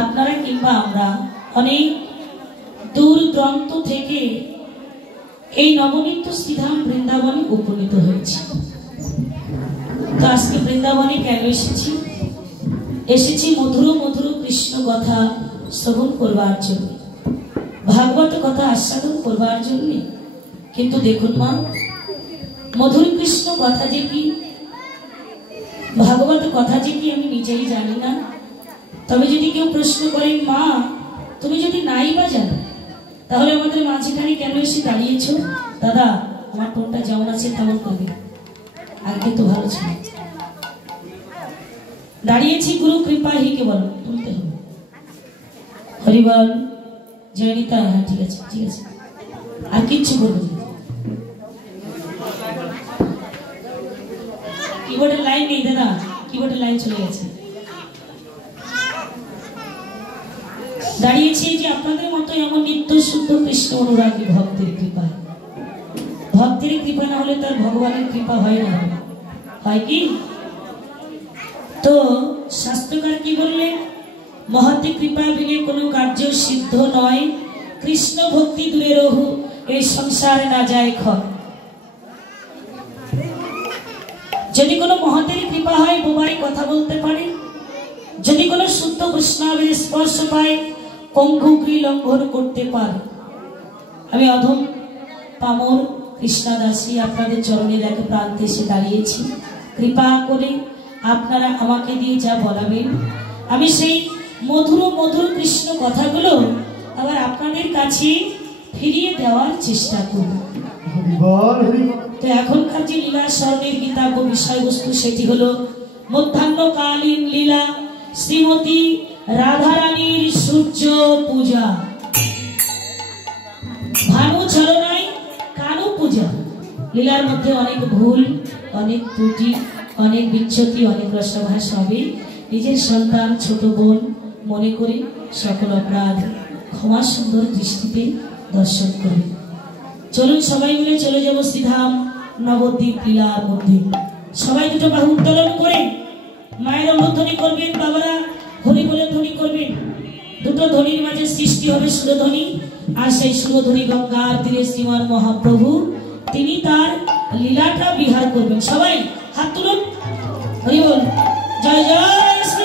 আপনারা কিংবা আমরা অনেক দূর দূরান্ত থেকে এই নবনীত শ্রীধাম বৃন্দাবনে উপনীত হয়েছি। তো আজকে বৃন্দাবনে কেন এসেছি মধুর মধুর কৃষ্ণ কথা শ্রবণ করবার জন্য, ভাগবত কথা আস্বাদন করবার জন্য। কিন্তু দেখুন মা, মধুর কৃষ্ণ কথা যে কি, ভাগবত কথা যে কি আমি নিজেই জানি না। তবে যদি কেউ প্রশ্ন করেন, মা তুমি যদি নাই বা জানো তাহলে আমাদের মাঝখানে কেন এসে দাঁড়িয়েছো? দাদা আমার টোনটা যেমন আছে তেমন করবে, আগে তো ভালো ছিল। দাঁড়িয়েছি গুরু কৃপা হি কেবল, তুলতে হবে। হরিবল জয়নিতা। হ্যাঁ ঠিক আছে ঠিক আছে, আর কিচ্ছু বলবো না। কিবোর্ডের লাইন নেই দাদা, কিবোর্ডের লাইন চলে গেছে। দাঁড়িয়েছি যে আপনাদের মতো এমন নিত্য শুদ্ধ কৃষ্ণ অনুরাগী ভক্তের কৃপায়। ভক্তের কৃপা না হলে তার ভগবানের কৃপা হয় না, হয় কি? তো শাস্ত্রকার কি বললেন? মহতি কৃপা বিনে কোনো কার্য সিদ্ধ নয়, কৃষ্ণ ভক্তি দূরে রহু এই সংসার না যায় ক্ষয়। যদি কোনো মহতের কৃপা হয় বোবাই কথা বলতে পারে, যদি কোনো শুদ্ধ কৃষ্ণাবের স্পর্শ পায় পঙ্গুগ্রী লঙ্ঘন করতে পারে। আমি অধম পামর কৃষ্ণদাসী আপনাদের চরণের এক প্রান্তে এসে দাঁড়িয়েছি। কৃপা করে আপনারা আমাকে দিয়ে যা বলাবেন আমি সেই মধুর মধুর কৃষ্ণ কথাগুলো আবার আপনাদের কাছে ফিরিয়ে দেওয়ার চেষ্টা করব। তো এখনকার যে লীলা স্বর্ণের গীতাব্য বিষয়বস্তু সেটি হলো মধ্যাহ্নকালীন লীলা শ্রীমতী রাধারানীর সূর্য পূজা। ভানু চরণায় কানু পূজা। লীলার মধ্যে অনেক ভুল, অনেক ত্রুটি, অনেক বিচ্যুতি, অনেক রসভাস হবে। নিজের সন্তান ছোট বোন মনে করে সকল অপরাধ ক্ষমা সুন্দর দৃষ্টিতে দর্শন করবে। চলুন সবাই মিলে চলে যাব শ্রীধাম নবদ্বীপ লীলার মধ্যে। সবাই দুটো বাহু উত্তোলন করে মায়ের অনুধ্বনি করবেন, বাবারা হরি বলে ধ্বনি করবেন। দুটো ধ্বনির মাঝে সৃষ্টি হবে সুরধ্বনি, আর সেই সুরধ্বনি গঙ্গার তীরে শ্রীমান মহাপ্রভু তিনি তার লীলাটা বিহার করবেন। সবাই হাত তুলুন, হরি বল। জয় জয় শ্রী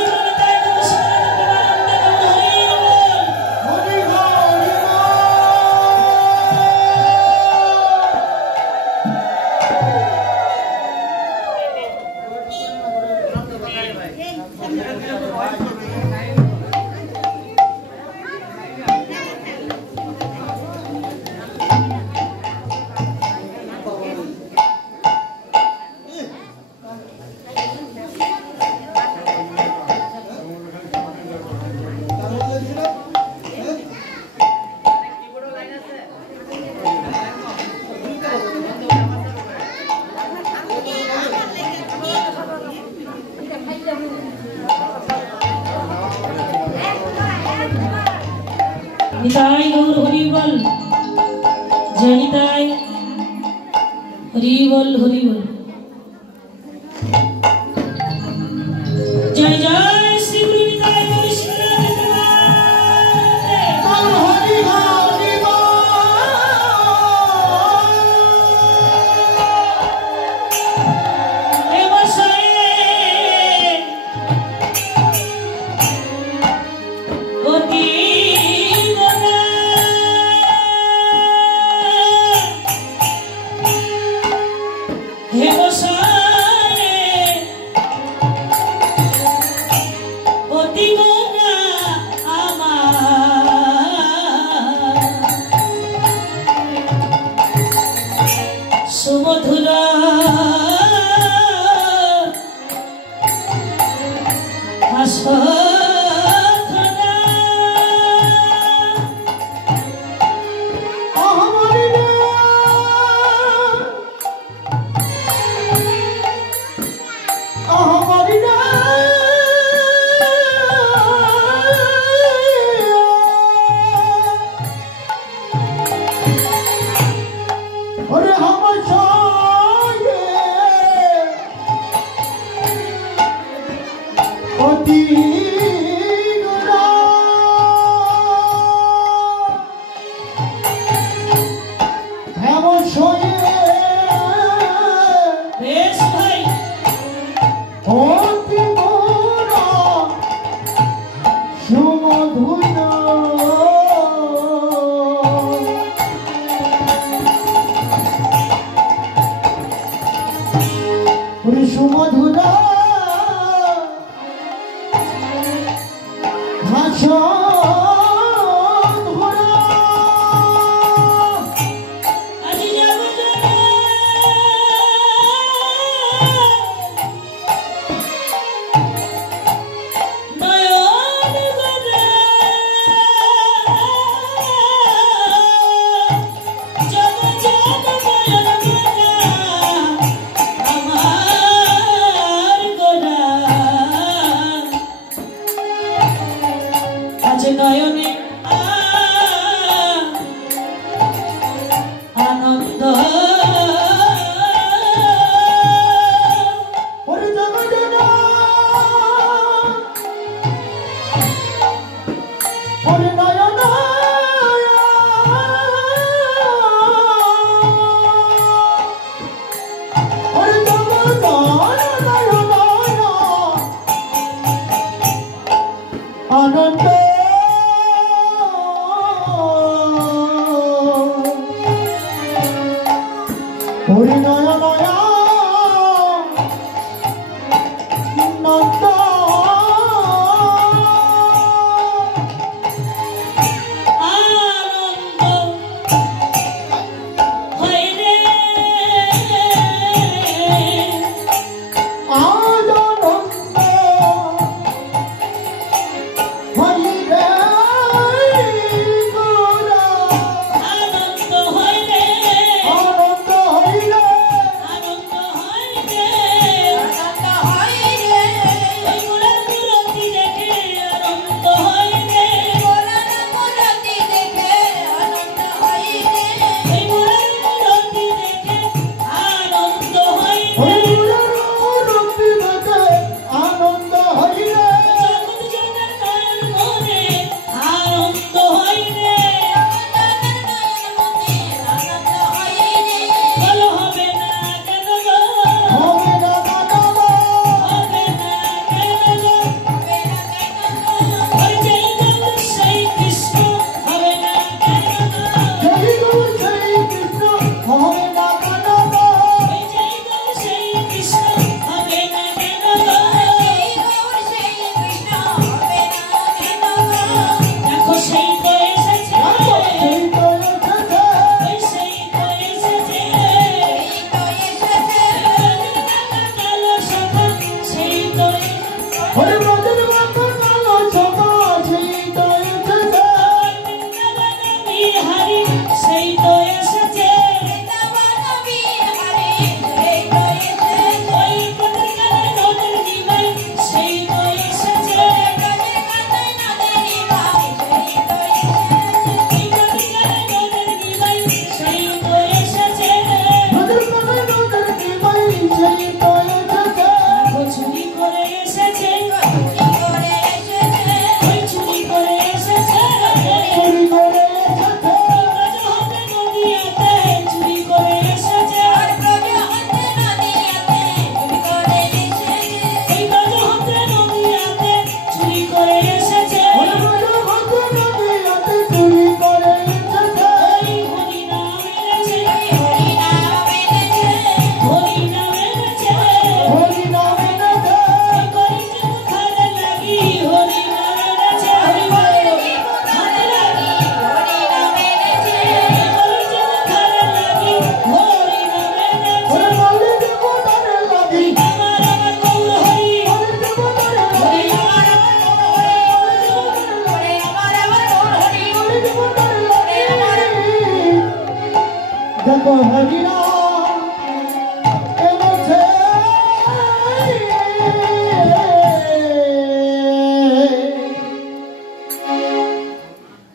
নিতাই গৌর হরি বল। জয় নিতাই হরি বল, হরি বল। জয় জয় শ্রী গুরু নিতাই গৌর হে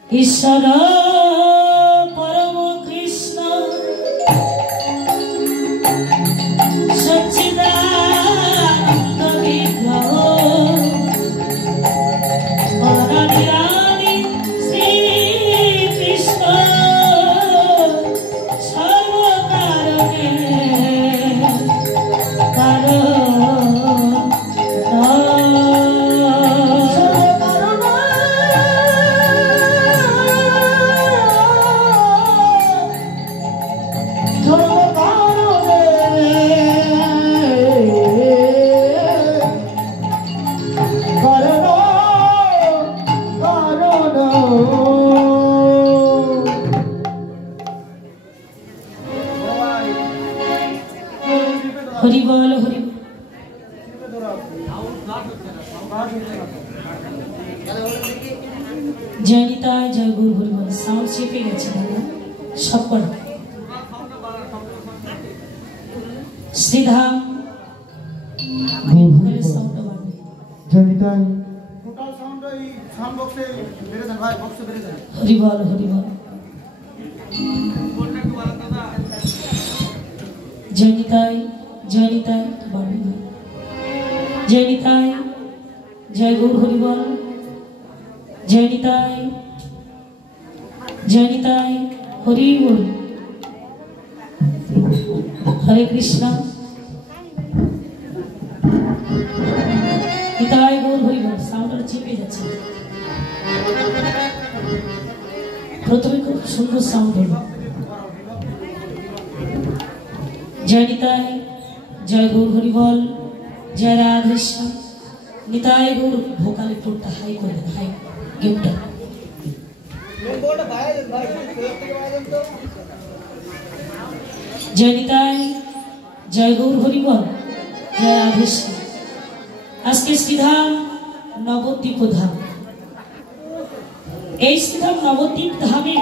ईश्वर परम कृष्ण सच्चिदानंद विग्रह अनन्यानि श्री कृष्ण सर्वकारणे कारण জয়নিতায় জয় গুরু হরিবল। সাউন্ড চেপে গেছে দাদা সব করে। শ্রীধাম জয়নিতায় হরিবল হরিবল। জয়নিতায় জয়নিতায় জয়নিতায় জয় গুরু হরিবল। জয়নিতায় জয়নিতায় হরি বল। হরে কৃষ্ণ নিতাই গৌর হরি বল। সাউন্ডটা চেপে যাচ্ছে। প্রথমে খুব সুন্দর সাউন্ড হলো। জয়নিতায় জয় গৌর হরি বল। জয় রাধেশ্যাম। নিতাই গৌর ভোকাল একটুটা হাই করে দেন। হাই গেমটা জয়নিতায় জয় গৌর হরিবল। জয় রাধেশ্যাম। আজকে শ্রীধাম নবদ্বীপ ধাম। এই শ্রীধাম নবদ্বীপ ধামে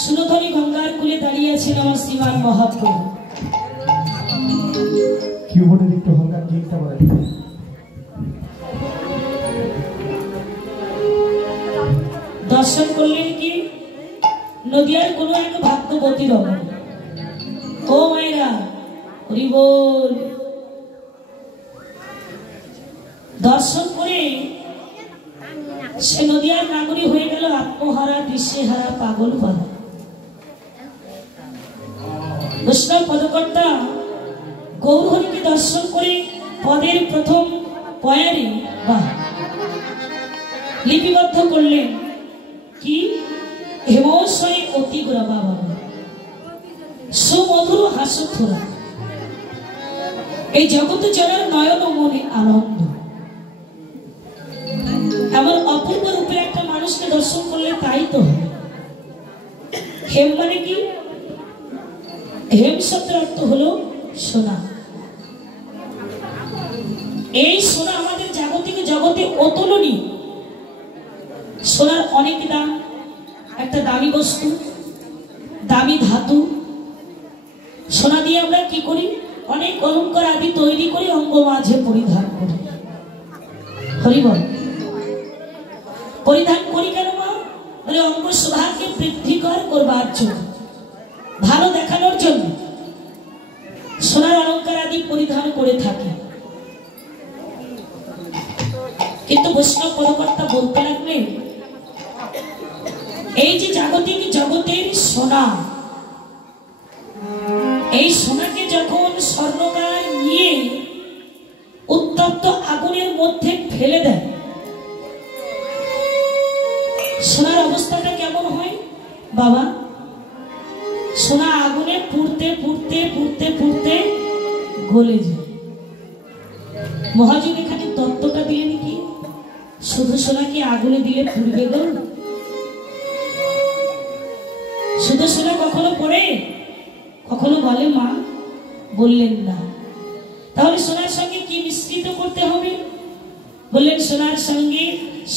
সুরধনী গঙ্গার কূলে দাঁড়িয়ে আছেন আমার শ্রীমান মহাপ্রভু। কিবোর্ডের একটু হালকা গেইনটা বাড়াই। দর্শন করলেন কি নদিয়ার কোনো এক ভাগ্যবতী রমণ। ও মায়েরা হরি বল। দর্শন করে সে নদিয়ার নাগরী হয়ে গেল আত্মহারা দৃশ্যহারা পাগল পারা। বৈষ্ণব পদকর্তা গৌরহরিকে দর্শন করে পদের প্রথম পয়ারে বা লিপিবদ্ধ করলেন কি হেমশয় অতি গ্রবা বাবা সুমধুর হাসথোরা। এই জগৎ জনার নয়ন মনে আনন্দ। এমন অপূর্ব রূপে একটা মানুষকে দর্শন করলে তাই তো। হেম মানে কি? হেম শব্দের অর্থ হলো সোনা। এই সোনা আমাদের জাগতিক জগতে অতুলনীয়। সোনার অনেক দাম। একটা দামি বস্তু, দামি ধাতু। সোনা দিয়ে আমরা কি করি? অনেক অলংকার আদি তৈরি করে অঙ্গ মাঝে পরিধান করি। হরিবল। পরিধান করি কেন মা? বলে অঙ্গ শোভাকে বৃদ্ধিকর করবার জন্য, ভালো দেখানোর জন্য সোনার অলংকার আদি পরিধান করে থাকে। কিন্তু বৈষ্ণব পদকর্তা বলতে লাগলেন এই যে জাগতিক জগতের সোনা, এই সোনাকে যখন স্বর্ণকার নিয়ে উত্তপ্ত আগুনের মধ্যে ফেলে দেয়, সোনার অবস্থাটা কেমন হয় বাবা? সোনা আগুনে পুড়তে পুড়তে পুড়তে পুড়তে গলে যায়। মহাজন এখানে তত্ত্বটা দিলেন কি? শুধু সোনা কি আগুনে দিলে পুড়বে গো? শুধু সোনা কখনো পড়ে? কখনো বলে মা? বললেন না। তাহলে সোনার সঙ্গে কি মিশ্রিত করতে হবে? বললেন সোনার সঙ্গে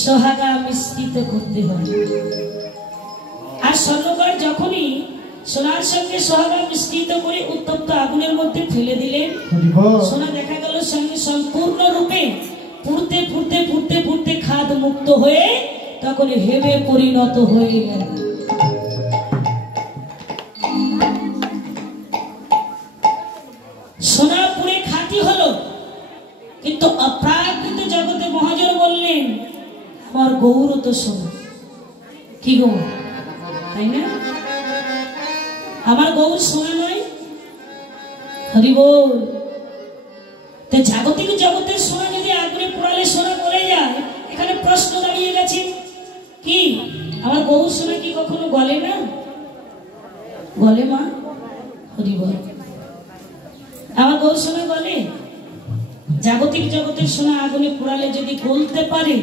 সোহাগা মিশ্রিত করতে হবে। আর স্বর্ণকার যখনই সোনার সঙ্গে সোহাগা মিশ্রিত করে উত্তপ্ত আগুনের মধ্যে ফেলে দিলেন, সোনা দেখা গেল সঙ্গে সম্পূর্ণ রূপে পুড়তে পুড়তে পুড়তে পুড়তে খাদ মুক্ত হয়ে তখন হেমে পরিণত হয়ে গেল। সোনা পুড়ে খাঁটি হলো, কিন্তু অপ্রাকৃত জগতে মহাজন বললেন আমার গৌর তো সোনা। কি গৌর? তাই না? আমার গৌর সোনা নয়? হরি বল। তো জাগতিক জগতের সোনা যদি আগুনে পোড়ালে সোনা গলে যায়, এখানে প্রশ্ন দাঁড়িয়ে গেছে কি আমার গৌর সোনা কি কখনো গলে না? গলে মা? হরি বল। আমার গৌর সোনা গলে? জাগতিক জগতের সোনা আগুনে পোড়ালে যদি গলতে পারে,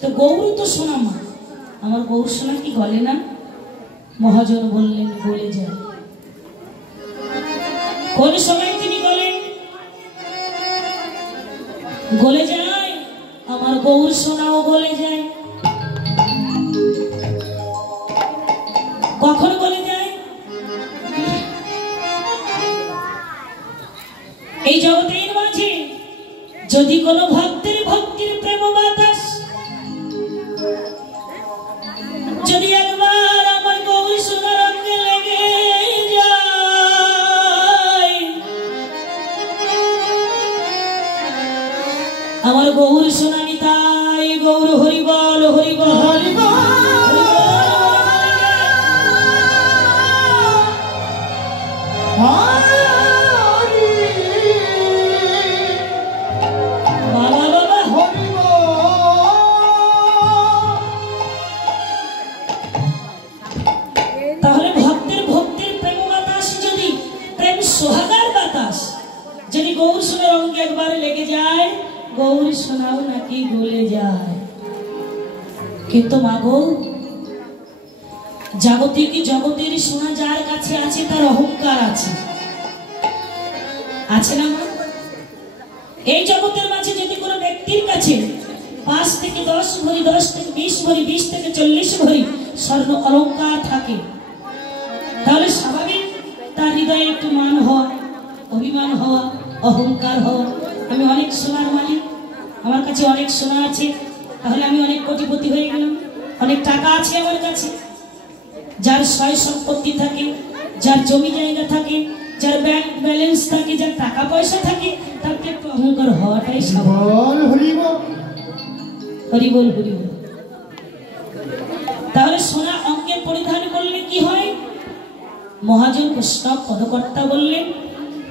তো গৌর তো সোনা মা, আমার গৌর সোনা কি গলে না? মহাজন বললেন গলে যায়। কোন সময় তিনি বলেন গলে যায়? আমার গৌর সোনাও গলে যায়। যদি কোনো ভক্তির প্রেম বাতাস যদি একবার আমার গৌর সোনার অঙ্গে লেগে যায়, আমার গৌর সোনা নিতাই গৌর হরিবল হরিবল হরিবল। তাহলে ভক্তির প্রেম বাতাস যদি প্রেম সোহাগার বাতাস যদি গৌর সোনার অঙ্গে একবার লেগে যায়, গৌর সোনাও নাকি গলে যায়। কিন্তু মাগো, জগতের সোনা যার কাছে আছে তার অহংকার আছে, আছে না মা? এই জগতের মাঝে যদি কোনো ব্যক্তির কাছে 5 থেকে 10 ভরি, 10 থেকে 20 ভরি, 20 থেকে 40 ভরি স্বর্ণ অলংকার থাকে, তাহলে স্বাভাবিক তার হৃদয়ে একটু মান হওয়া, অভিমান হওয়া, অহংকার হওয়া। আমি অনেক সোনার মালিক, আমার কাছে অনেক সোনা আছে, তাহলে আমি অনেক কোটিপতি হয়ে গেলাম, অনেক টাকা আছে আমার কাছে। যার সয় সম্পত্তি থাকে, যার জমি জায়গা থাকে, যার ব্যাংক ব্যালেন্স থাকে, যার টাকা পয়সা থাকে, তার একটু অহংকার হওয়াটাই স্বাভাবিক। হরিবল হরিবল। তাহলে সোনা অঙ্গে পরিধান করলে কি হয়? মহাজন কৃষ্ণ পদকর্তা বললেন,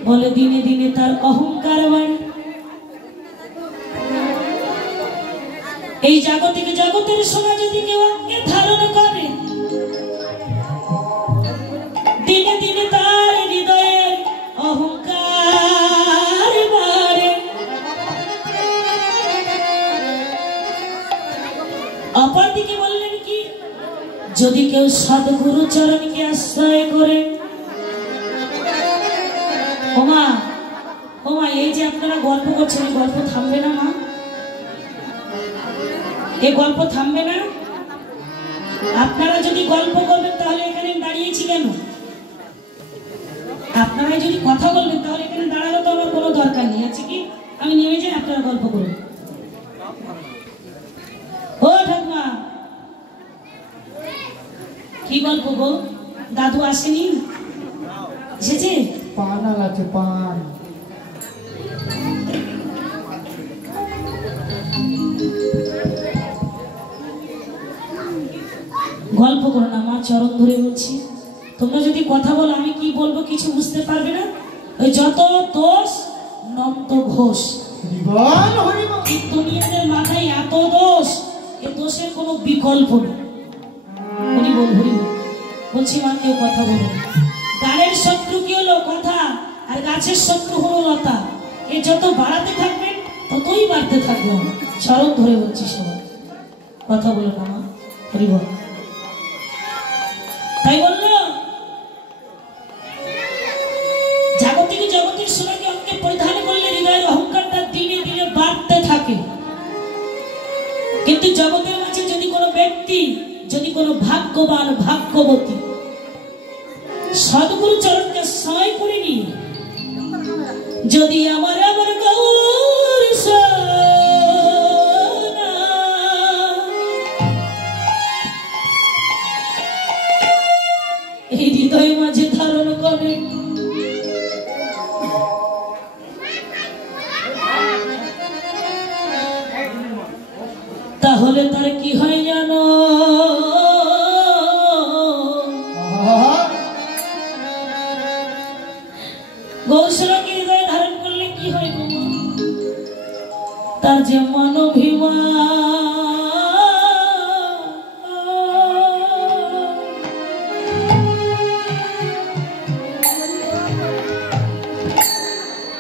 বলে দিনে দিনে তার অহংকার বাড়ে। এই জগতের সোনা যদি কেউ অঙ্গে ধারণ করে, দিনে দিনে তার হৃদয়ের অহংকার বাড়ে। অপরদিকে বললেন কি, যদি কেউ সদ্গুরু চরণকে আশ্রয় করে, ওমা ওমা, এই যে আপনারা গল্প করছেন, এই গল্প থামবে না মা? এই গল্প থামবে না? আপনারা যদি গল্প করবেন তাহলে এখানে দাঁড়িয়েছি কেন? আপনারা যদি কথা বলবেন তাহলে এখানে দাঁড়ানো তো আমার কোনো দরকার নেই, আছে কি? আমি নেমে যাই, আপনারা গল্প করুন। ও ঠাকুমা, কি গল্প গো? দাদু আসেনি? এসেছে? পান আছে, পান। গল্প করো না মা, চরণ ধরে বলছি। তোমরা যদি কথা বলো আমি কি বলবো কিছু বুঝতে পারবে না। ওই যত দোষ নন্ত ঘোষ, এই দুনিয়াদের মাথায় এত দোষ, এই দোষের কোনো বিকল্প নেই। হরিবল হরিবল বলছি মা, কেউ কথা বলো। গানের শত্রু কি হলো? কথা। আর গাছের শত্রু হলো লতা। এ যত বাড়াতে থাকবেন ততই বাড়তে থাকবে। চরণ ধরে বলছি সবাই কথা বলো না মা। হরিবল। তাই বললো জগতের সোনাকে অঙ্গে পরিধান করলে হৃদয়ের অহংকারটা দিনে দিনে বাড়তে থাকে। কিন্তু জগতের মাঝে যদি কোনো ব্যক্তি, যদি কোনো ভাগ্যবান ভাগ্যবতী সদ্গুরু চরণকে সহায় করে নিয়ে যদি আমার গৌর সোনা এই হৃদয় মাঝে ধারণ করে, তাহলে তার কি হয় জানো? গৌরকে হৃদয়ে ধারণ করলে কি হয় গো? তার যে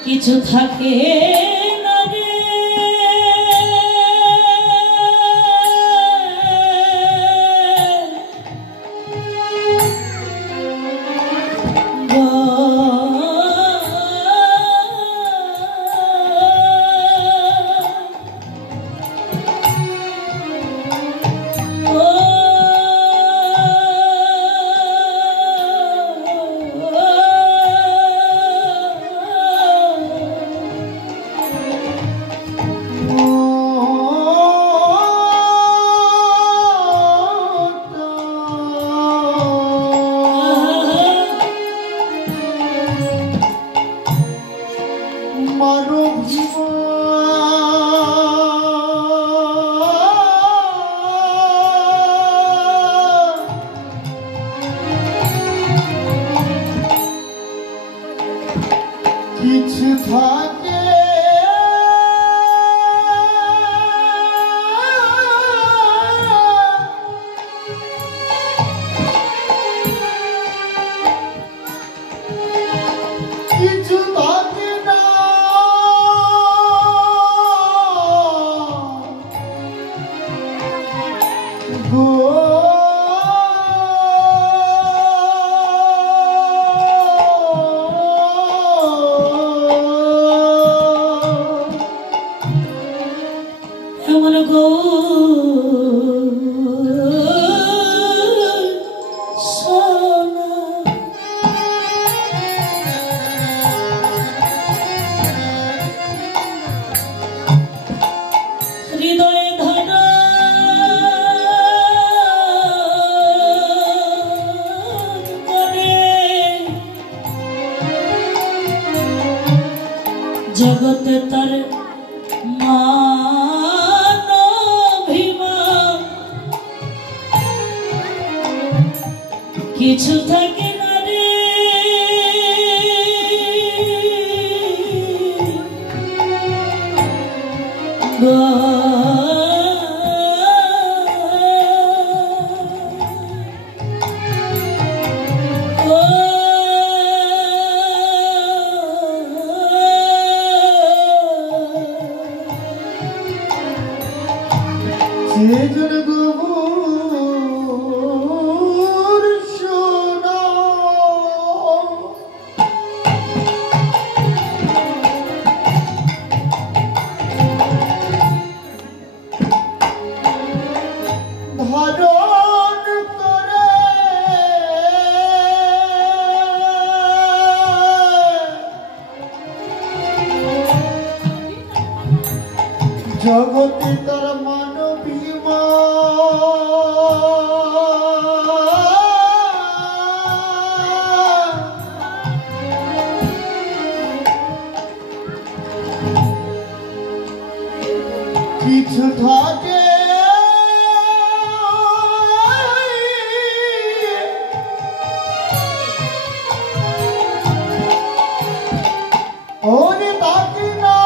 কিছু থাকে না রে। এমন গো সোনা হৃদয়ে ধরা জগতে তার মান অভিমান কিছু থাকে না রে সেজন গোবর সোনা ধারণ করে জগতে তার কিছু থাকে ওরে তাকে না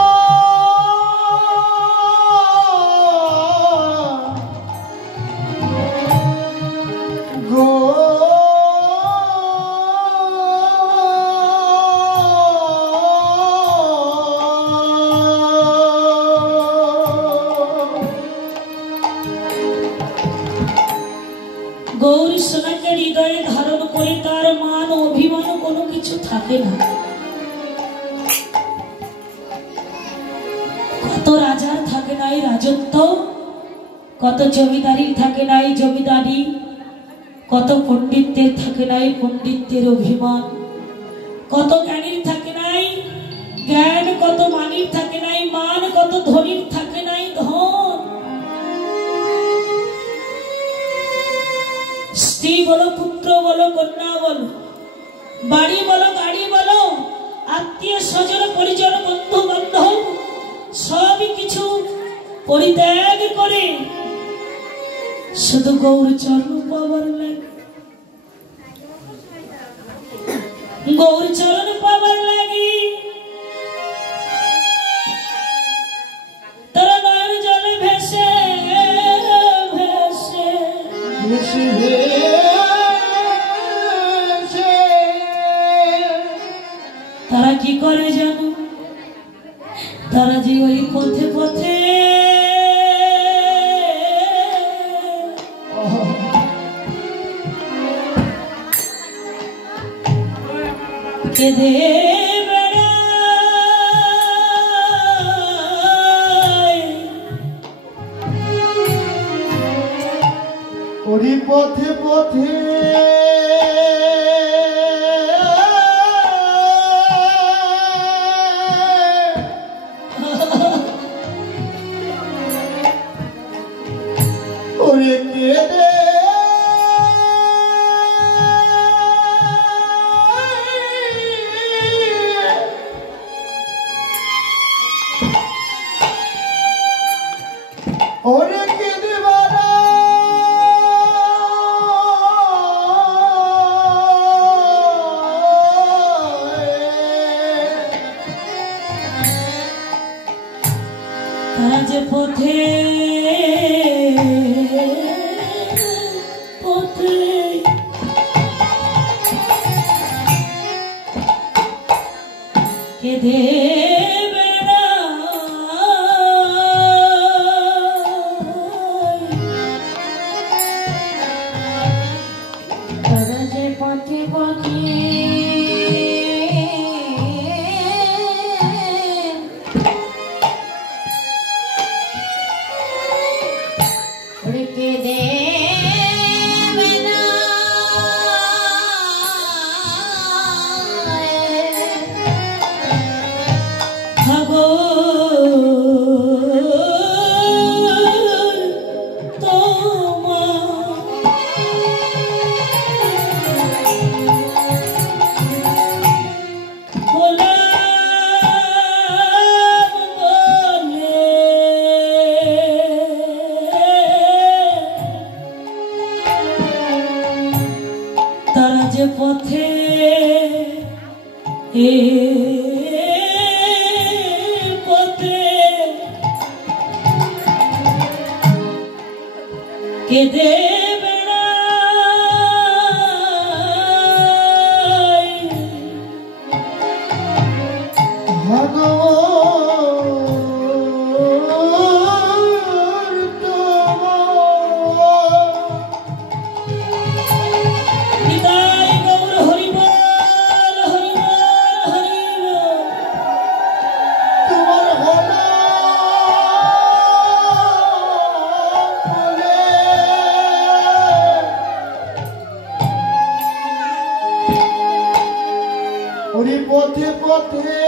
গো গৌরী সোনাকে হৃদয়ে ধারণ করে তার মান অভিমান কোনো কিছু থাকে না। কত রাজার থাকে নাই রাজত্ব, কত জমিদারির থাকে নাই জমিদারি, কত পণ্ডিতদের থাকে নাই পণ্ডিতদের অভিমান, কত জ্ঞানীর থাকে নাই জ্ঞান, কত মানির থাকে নাই মান, কত ধনীর থাকে নাই ধন। স্ত্রী বলো, পুত্র বলো, কন্যা বলো, বাড়ি বলো, গাড়ি বলো, আত্মীয় স্বজন পরিজন বন্ধু বান্ধব সবই কিছু পরিত্যাগ করে শুধু গৌর চরণ পাবার লাগে, গৌর চরণ পাবার লাগে তারা নয়ন জলে ভেসে ভেসে ভেসে তারা কি করে জানো? তারা যে ওই পথে পথে কেঁদে বেড়ায়, ওরে পথে পথে ওরে কেঁদে ওরে কেঁদে তারা যে পথে দেবে না ভাগো তারা যে পথে পথে কেঁদে বেড়ায় ভগবান তোমার নিতাই গৌর হরিবল হরিবল হরিবল তোমার হলো বলে ওরে পথে পথে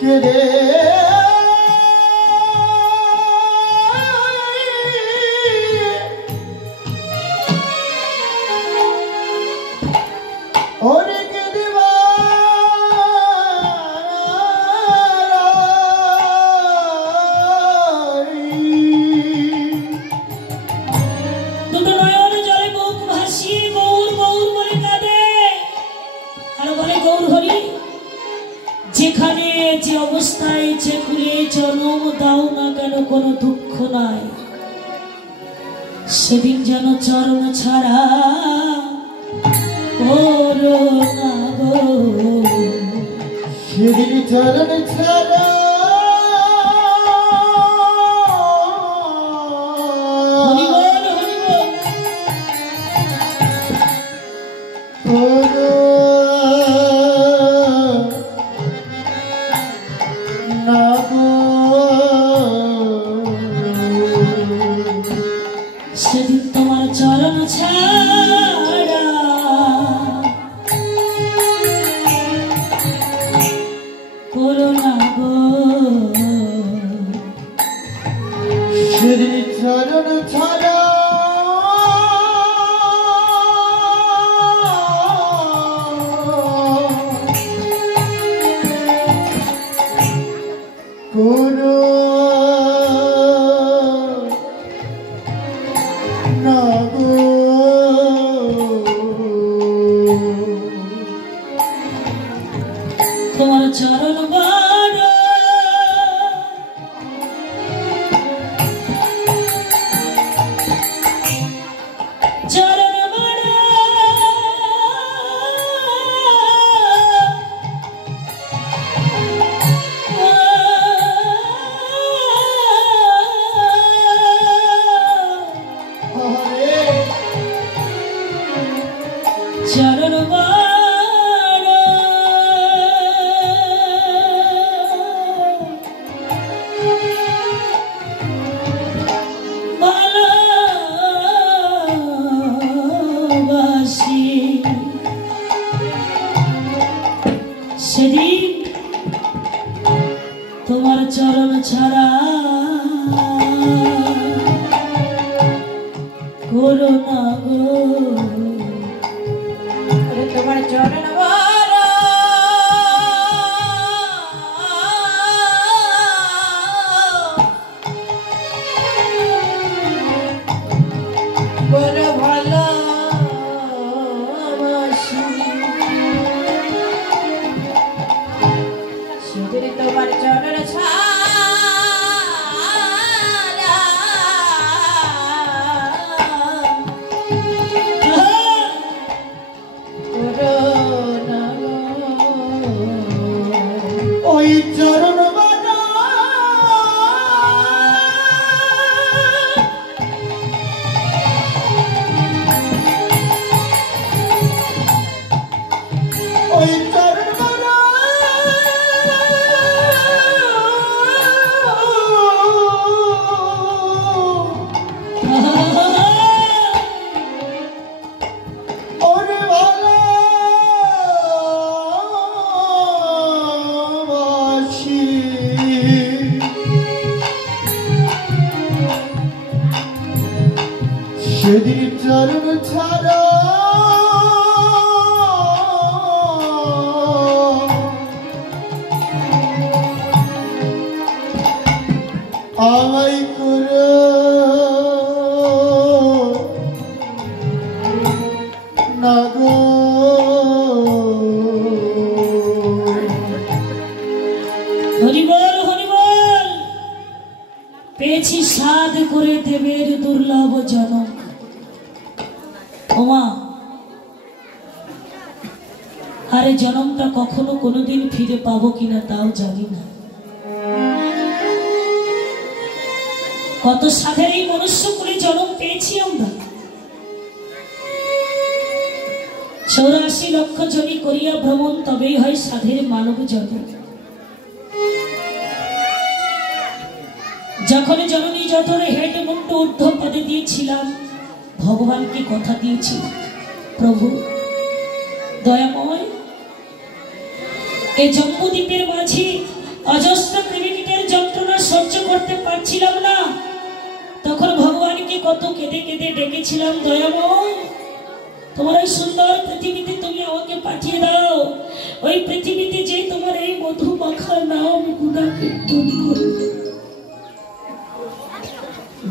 কেড়ে ওরে কেড়ে দুটো নয়ন জলে বুক ভাসিয়ে গৌর গৌর বলে কাঁদে আর বলে গৌর হরি যেখানে যে অবস্থায় যে কুলে জন্ম দাও না কেন কোনো দুঃখ নাই সেদিন যেন চরণ ছাড়া করো না গো সেদিন চরণ ছাড়া হরিবল হরিবল করো না গো সেদিন তোমার চরণ ছাড়া করো না গো সেদিন চরণ ছাড়া করো না গো তোমার চরণ বড় চরণ বড় হরে চরণ বড় ভালোবাসি সেদিন তোমার চরণ ছাড়া করো না গো তোমার চরণ বড় বড় ভালোবাসি সেদিন তোমার চরণ ছাড়া করো ওই চরণ মালা ওরে ভালোবাসি সেদিন চরণ ছাড়া আমায় করো না গো হরিবল হরিবল পেয়েছি সাধ করে দেবের দুর্লভ জনক। ওমা আরে জনমটা কখনো কোনোদিন ফিরে পাবো কিনা তাও জানি না। কত সাধের এই মনুষ্য করে জন্ম পেয়েছি আমরা। 84 লক্ষ জনি করিয়া ভ্রমণ তবেই হয় সাধের মানব জন্ম। যখন জননী জঠরে হেড মুন্ড ঊর্ধ্ব পদে দিয়েছিলাম, ভগবানকে কথা দিয়েছি, প্রভু দয়াময় এই জম্বুদ্বীপের মাঝে অজস্র ক্রিমিকিটের যন্ত্রণা সহ্য করতে পারছিলাম না। তখন ভগবানকে কত কেঁদে কেঁদে ডেকেছিলাম, দয়াময় তোমার এই সুন্দর পৃথিবীতে তুমি আমাকে পাঠিয়ে দাও। ওই পৃথিবীতে যে তোমার এই মধু মাখা নাম গুণা কীর্তন করে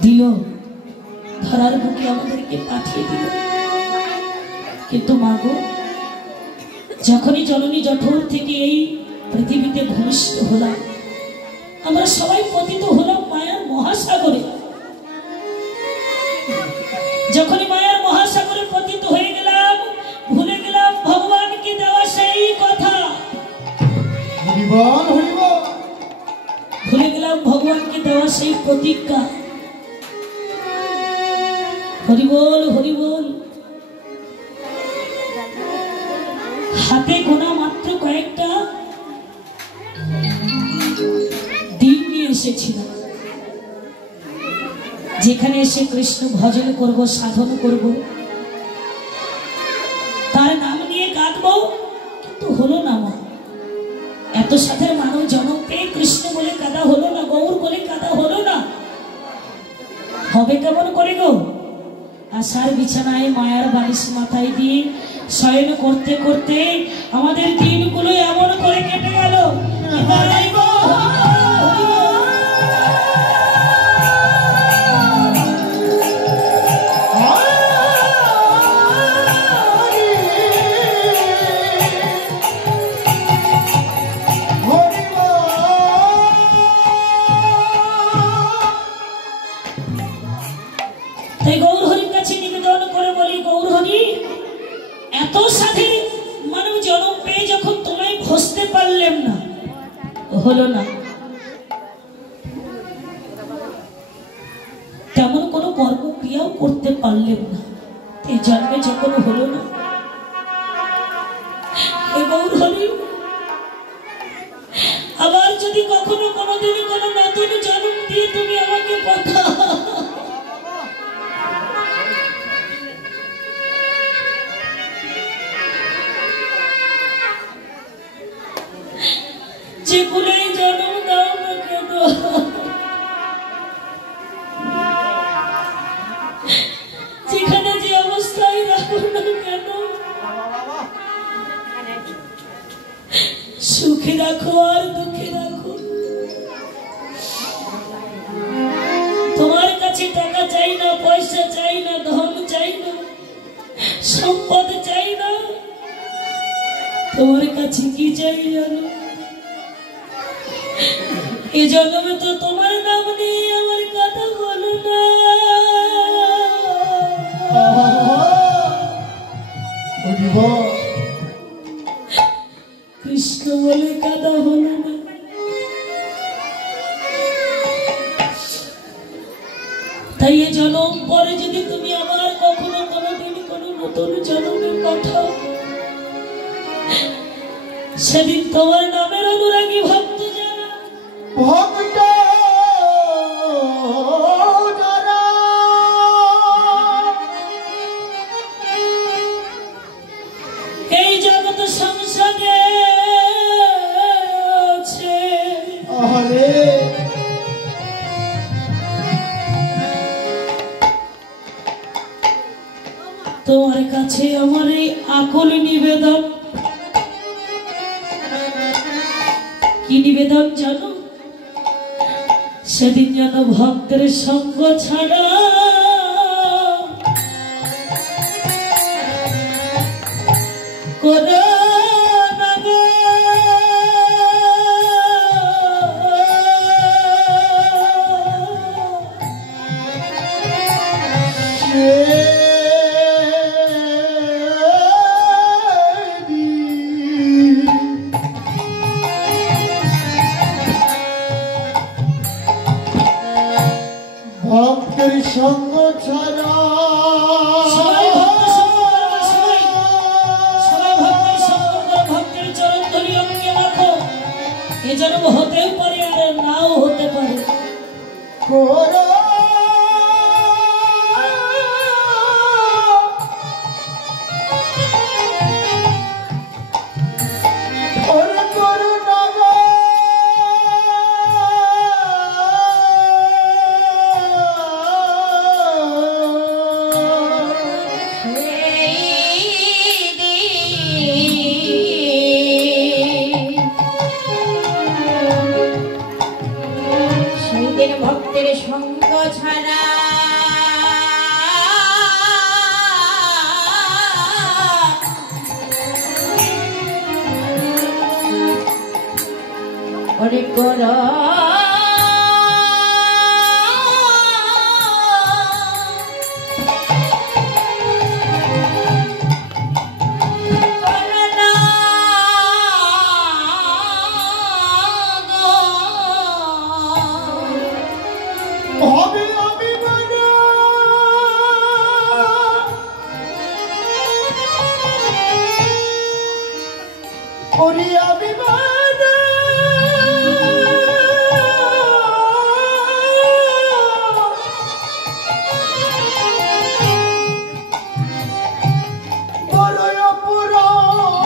দিল, ধরার বুকে আমাদেরকে পাঠিয়ে দিল। কিন্তু মাগো যখনই জননী জঠর থেকে এই পৃথিবীতে ভূমিষ্ঠ হলাম, আমরা সবাই পতিত হলাম মায়ার মহাসাগরে। যখনই মায়ার মহাসাগরে পতিত হয়ে গেলাম, ভুলে গেলাম ভগবানকে দেওয়া সেই কথা। হরিবল হরিবল ভুলে গেলাম ভগবানকে দেওয়া সেই প্রতিজ্ঞা। হরিবল হরিবল হাতে গোনা মাত্র কয়েকটা দিন নিয়ে এসেছিলাম, যেখানে এসে কৃষ্ণ ভজন করব, সাধন করব, তার নাম নিয়ে কাঁদবো। কিন্তু হলো না মা, এত সাথে মানব জনম পেয়ে কৃষ্ণ বলে কাঁদা হলো না, গৌর বলে কাঁদা হলো না। হবে কেমন করে গো? আশার বিছানায় মায়ার বালিশ মাথায় দিয়ে শয়ন করতে করতে আমাদের দিনগুলো এমন করে কেটে গেল। তাই গৌর হরির কাছে নিবেদন করে বলি, গৌর হরি এত সাধে মানব জন্ম পেয়ে যখন তোমায় ভসতে পারলাম না, হলো না, তেমন কোনো কর্মক্রিয়াও করতে পারলাম না, এই জন্মে যখন হলো না, গৌর হরি আবার যদি কখনো কোনোদিন কোনো নতুন জন্ম দিয়ে তুমি আমাকে পাঠাও, যে কুলেই জন্ম দাও না কেন, যেখানে যে অবস্থায় রাখো না কেন, সুখে রাখো আর দুঃখে রাখো। তোমার কাছে টাকা চাই না, পয়সা চাই না, ধন চাই না, সম্পদ চাই না, তোমার কাছে কি চাই জানো? এ জন্মে তো তোমার নাম নিয়ে আমার কথা বলো না, কৃষ্ণ বলে কাদা হলো না। তাই এ জন্ম পরে যদি তুমি আবার কখনো কোনোদিন কোনো নতুন জন্মে পাঠাও, সেদিন তোমার নামের অনুরাগী ভক্ত যারা ভক্ত যারা এই জগৎ সংসারে আছে, আরে তোমার কাছে আমার এই আকুল নিবেদন। কি নিবেদন জানো? সেদিন যেন ভক্তের সঙ্গ ছাড়া কোনো ভক্তের সঙ্গ ছাড়া সবাই ভক্ত সঙ্গ করো, সবাই ভক্তের সঙ্গ করো, ভক্তের চরণ ধরি অঙ্গে রাখো। এ জন্ম হতেও পারে আর নাও হতে পারে। করো ওরে করো না গো সেদিন ভক্তের সঙ্গ ছাড়া অনেক বড় হবে অভিমান ওরে অভিমান বড় অপরাধী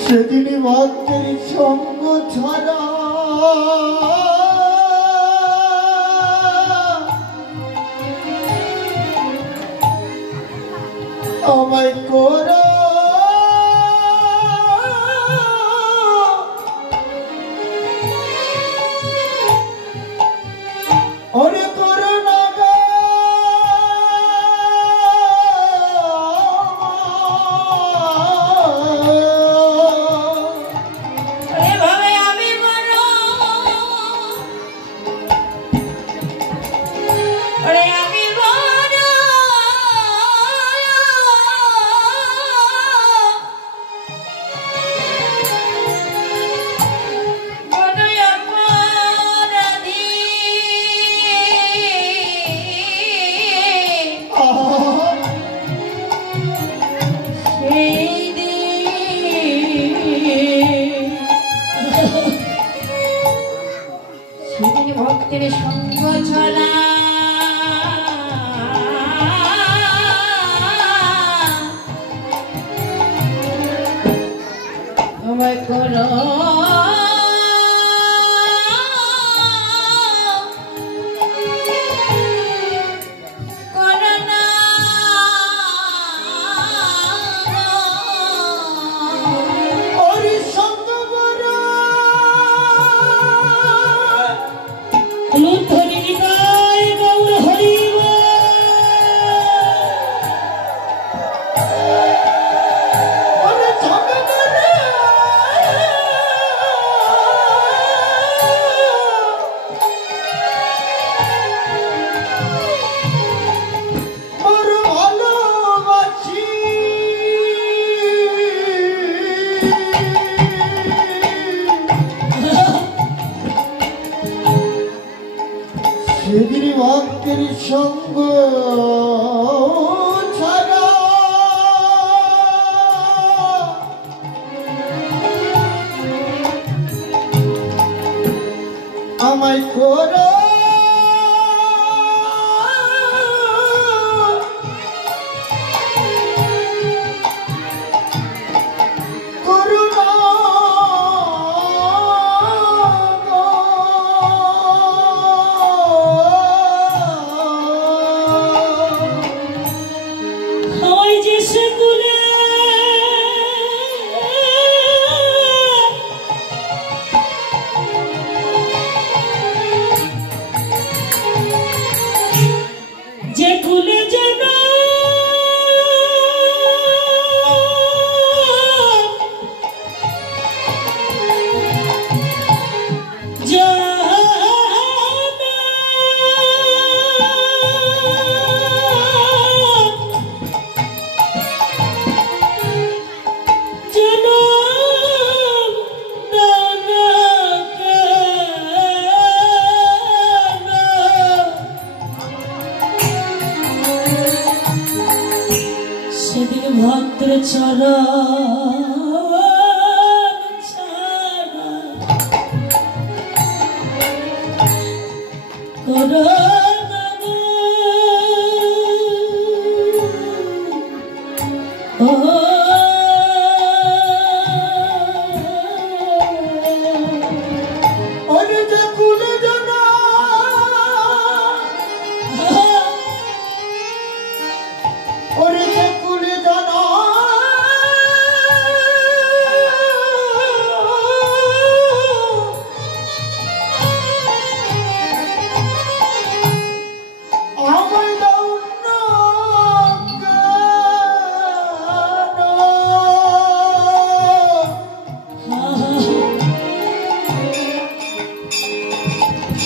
সেদিনই ভক্তের সঙ্গ ছাড়া আমায় করো ওরে করো না গো এভাবে আমি বড় ওরে আমি বড় বড় অপরাধী সেই সেদিন ভক্তের সঙ্গ ছড়া ভক্তের সঙ্গ ছাড়া আমায় করো ভক্তের চরণ ছাড়া করো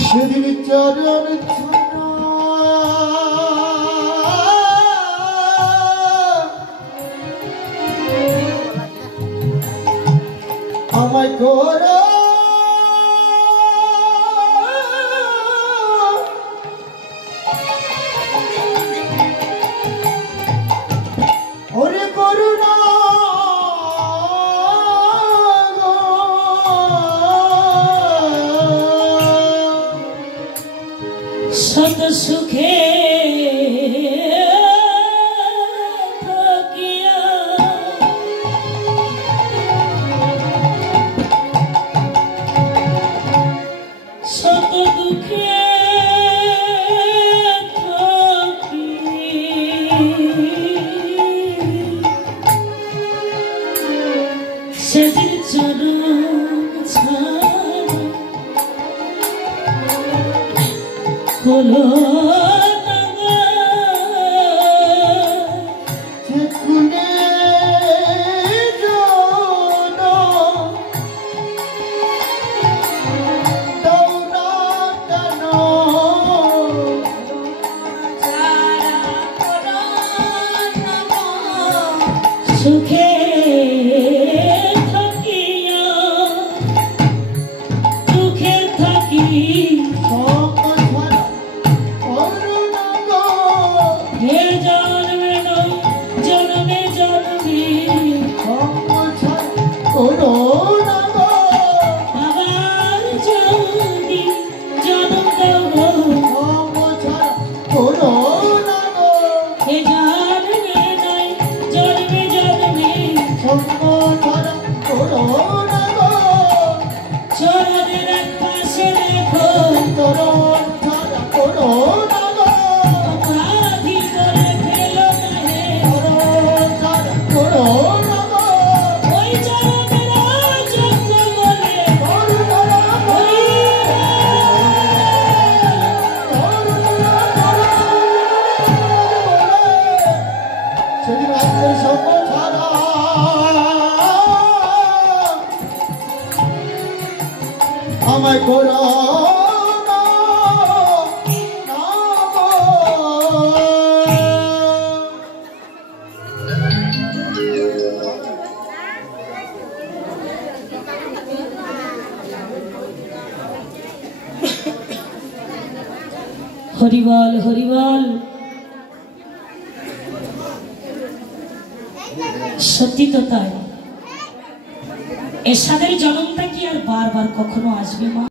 সেদিন চরণ আমায় করো ওরে করুণা শত সুখে থাকিয়া শত দুঃখে থাকি সেদিন চরণ ছাড়া হলো সুখে থাকিয়া দুঃখে থাকি হে জন্মে জন্মে জন্মে আবার যদি জন্ম দেব হে জন্মে নাই জন্মে জন্মে চরণের এক পাশে রেখো অপরাধী করে ফেলো না হে ওই চরণের যজ্ঞ বলে সেদিন রাত্রে সঙ্গ ছাড়া আমায় করো হরিবল হরিবল। সত্যি তো তাই, এরশাদের জন্মটা কি আর বারবার কখনো আসবে মা?